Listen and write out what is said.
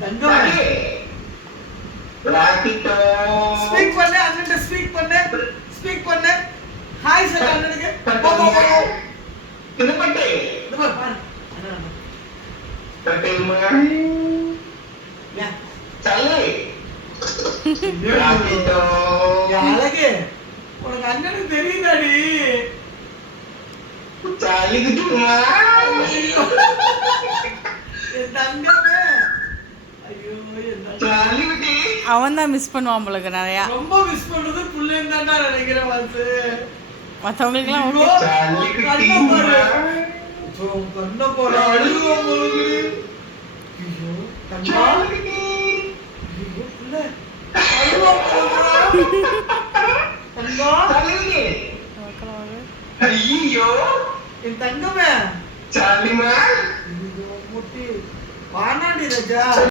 தங்கமே ராக்கிட்டோ ஸ்பீக் பண்ணு அண்ணன்ட்ட ஸ்பீக் பண்ணு ஹாய் சார் அண்ணனுக்கு போ இது பட்டே இது பாரு அண்ணன் பட்டேமா யா சல்லே ராக்கிட்டோ அழகு உனக்கு அண்ணனுக்கு தெரியுதாடி சாலிக்கு சும்மா என் தங்கமே ஐயோ என் தங்கமே சாலி விட்டு அவன் தான் மிஸ் பண்ணுவான் போலக்கு நிறையா. ரொம்ப மிஸ் பண்றது புள்ளேன்னு தான்டா நினைக்கிறேன் வாசு மற்றவங்களுக்குலாம் ஐயோ, ஓகே. சாலி உன் கண்ணை பாரு. ஐயோ, உன் கண்ணை பாரு, அழுகுவான் போல இருக்குது. ஐயோ, தங்கா. ஐயோ, புள்ள, அழுகுவான் போல இருக்குடா. தங்கா, ஐயோ என் தங்கமே சாலிமா ஐயோ, முட்டி வானாடி ராஜா